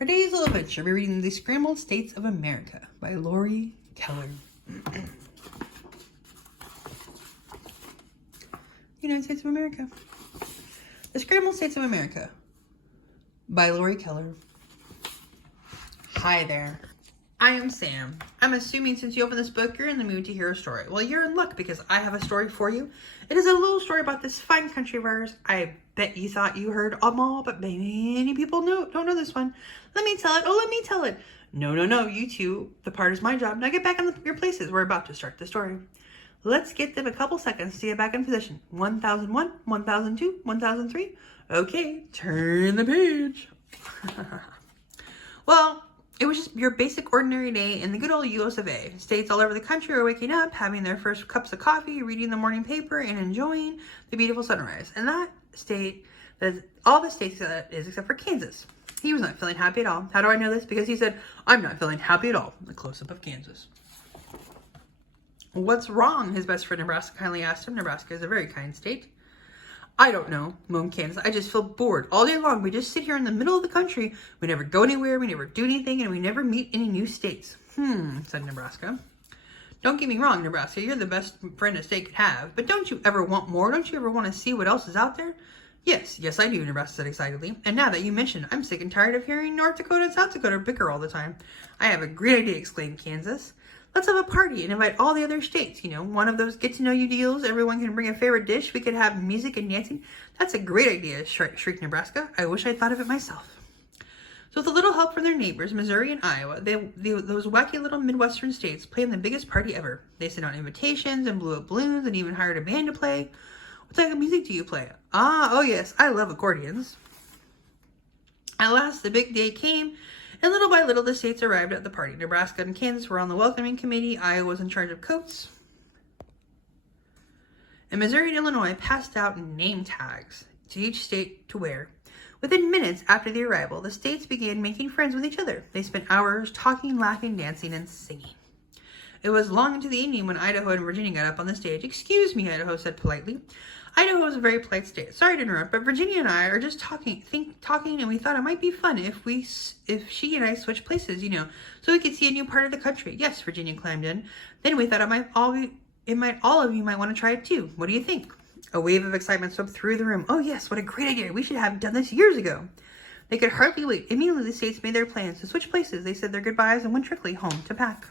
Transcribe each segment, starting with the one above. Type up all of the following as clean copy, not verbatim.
For today's little adventure, we're reading The Scrambled States of America by Lori Keller. United States of America. The Scrambled States of America by Lori Keller. Hi there. I am Sam. I'm assuming since you opened this book, you're in the mood to hear a story. Well, you're in luck because I have a story for you. It is a little story about this fine country of ours. I bet you thought you heard them all, but many people don't know this one. Let me tell it. Oh, let me tell it. No, you two. The part is my job. Now get back in your places. We're about to start the story. Let's get them a couple seconds to get back in position. 1001, 1002, 1003. Okay, turn the page. Well, it was just your basic ordinary day in the good old US of A. States all over the country are waking up, having their first cups of coffee, reading the morning paper, and enjoying the beautiful sunrise. And that state, all the states that is except for Kansas. He was not feeling happy at all. How do I know this? Because he said, I'm not feeling happy at all. A close-up of Kansas. What's wrong? His best friend Nebraska kindly asked him. Nebraska is a very kind state. I don't know, moaned Kansas. I just feel bored. All day long, we just sit here in the middle of the country. We never go anywhere, we never do anything, and we never meet any new states. Said Nebraska. Don't get me wrong, Nebraska, you're the best friend a state could have. But don't you ever want more? Don't you ever want to see what else is out there? Yes, I do, Nebraska said excitedly. And now that you mention, I'm sick and tired of hearing North Dakota and South Dakota bicker all the time. I have a great idea, exclaimed Kansas. Let's have a party and invite all the other states. You know, one of those get-to-know-you deals. Everyone can bring a favorite dish. We could have music and dancing. That's a great idea, shrieked Nebraska. I wish I'd thought of it myself. So with a little help from their neighbors, Missouri and Iowa, those wacky little Midwestern states planned the biggest party ever. They sent out invitations and blew up balloons and even hired a band to play. What type of music do you play? Oh yes, I love accordions. At last, the big day came. And little by little, the states arrived at the party. Nebraska and Kansas were on the welcoming committee. Iowa was in charge of coats. And Missouri and Illinois passed out name tags to each state to wear. Within minutes after the arrival, the states began making friends with each other. They spent hours talking, laughing, dancing, and singing. It was long into the evening when Idaho and Virginia got up on the stage. Excuse me, Idaho said politely. Idaho is a very polite state. Sorry to interrupt, but Virginia and I are just talking, and we thought it might be fun if she and I switch places, so we could see a new part of the country. Yes, Virginia climbed in. Then we thought all of you might want to try it too. What do you think? A wave of excitement swept through the room. Oh yes, what a great idea. We should have done this years ago. They could hardly wait. Immediately the states made their plans to switch places. They said their goodbyes and went quickly home to pack.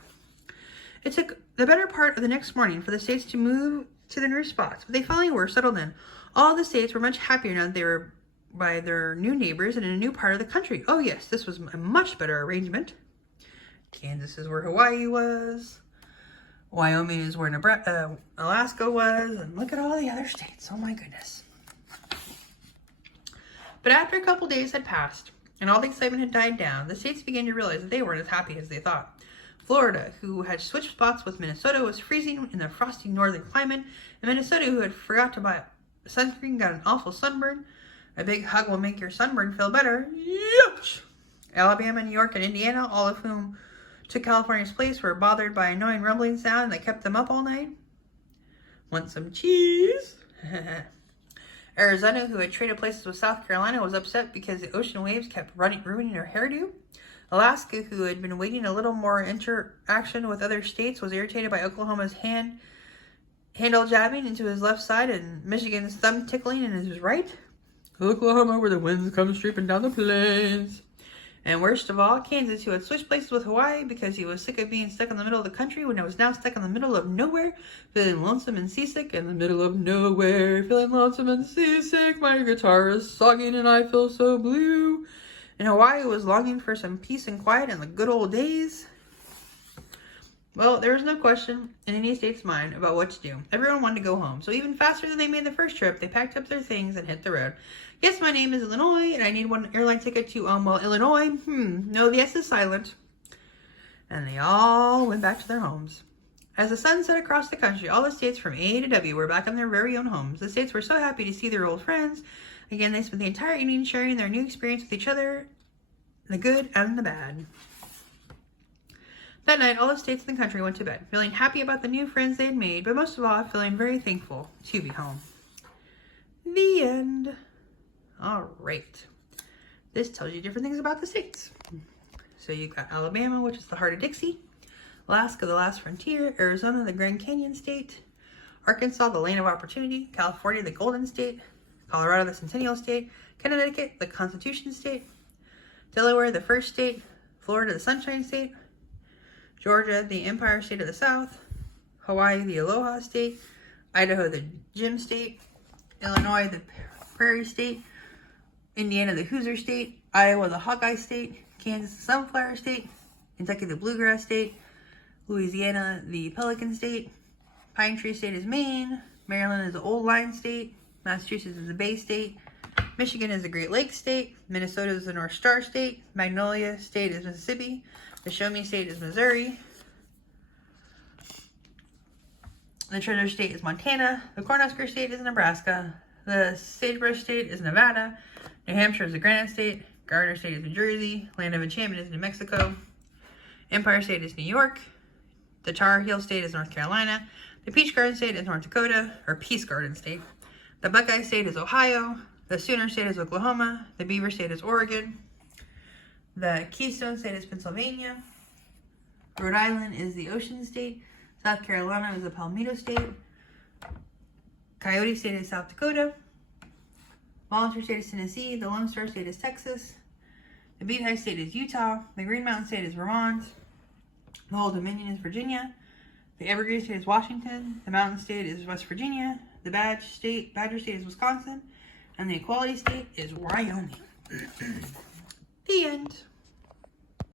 It took the better part of the next morning for the states to move to their new spots, but they finally were settled in. All the states were much happier now that they were by their new neighbors and in a new part of the country. Oh yes, this was a much better arrangement. Kansas is where Hawaii was. Wyoming is where Alaska was. And look at all the other states. Oh my goodness. But after a couple days had passed and all the excitement had died down, the states began to realize that they weren't as happy as they thought. Florida, who had switched spots with Minnesota, was freezing in the frosty northern climate, and Minnesota, who had forgot to buy sunscreen, got an awful sunburn. A big hug will make your sunburn feel better. Yuck! Alabama, New York, and Indiana, all of whom took California's place, were bothered by an annoying rumbling sound that kept them up all night. Want some cheese? Arizona, who had traded places with South Carolina, was upset because the ocean waves kept ruining her hairdo. Alaska, who had been waiting a little more interaction with other states, was irritated by Oklahoma's handle jabbing into his left side and Michigan's thumb tickling in his right. Oklahoma, where the winds come sweeping down the plains. And worst of all, Kansas, who had switched places with Hawaii because he was sick of being stuck in the middle of the country when it was now stuck in the middle of nowhere, feeling lonesome and seasick. In the middle of nowhere, feeling lonesome and seasick. My guitar is sogging and I feel so blue. And Hawaii was longing for some peace and quiet in the good old days. Well, there was no question in any state's mind about what to do. Everyone wanted to go home. So even faster than they made the first trip, they packed up their things and hit the road. Yes, my name is Illinois, and I need one airline ticket to, Illinois. No, the S is silent. And they all went back to their homes. As the sun set across the country, all the states from A to W were back in their very own homes. The states were so happy to see their old friends. Again, they spent the entire evening sharing their new experience with each other, the good and the bad. That night, all the states in the country went to bed, feeling happy about the new friends they had made, but most of all, feeling very thankful to be home. The end. All right. This tells you different things about the states. So you've got Alabama, which is the heart of Dixie. Alaska, the last frontier. Arizona, the Grand Canyon state. Arkansas, the land of opportunity. California, the golden state. Colorado, the centennial state. Connecticut, the constitution state. Delaware, the first state. Florida, the sunshine state. Georgia, the empire state of the south. Hawaii, the aloha state. Idaho, the gem state. Illinois, the prairie state. Indiana, the Hoosier state. Iowa, the Hawkeye state. Kansas, the sunflower state. Kentucky, the bluegrass state. Louisiana, the pelican state. Pine tree state is Maine. Maryland is the old line state. Massachusetts is the Bay state. Michigan is the Great Lakes state. Minnesota is the North Star state. Magnolia state is Mississippi. The Show Me state is Missouri. The Treasure state is Montana. The Cornhusker state is Nebraska. The Sagebrush state is Nevada. New Hampshire is the Granite state. Gardner state is New Jersey. Land of Enchantment is New Mexico. Empire state is New York. The Tar Heel state is North Carolina. The Peach Garden state is North Dakota, or Peace Garden state. The Buckeye state is Ohio. The Sooner state is Oklahoma. The Beaver state is Oregon. The Keystone state is Pennsylvania. Rhode Island is the Ocean state. South Carolina is the Palmetto state. Coyote state is South Dakota. Volunteer state is Tennessee. The Lone Star state is Texas. The Beehive state is Utah. The Green Mountain state is Vermont. The Old Dominion is Virginia. The Evergreen state is Washington. The Mountain state is West Virginia. The Badger state is Wisconsin. And the Equality state is Wyoming. The end.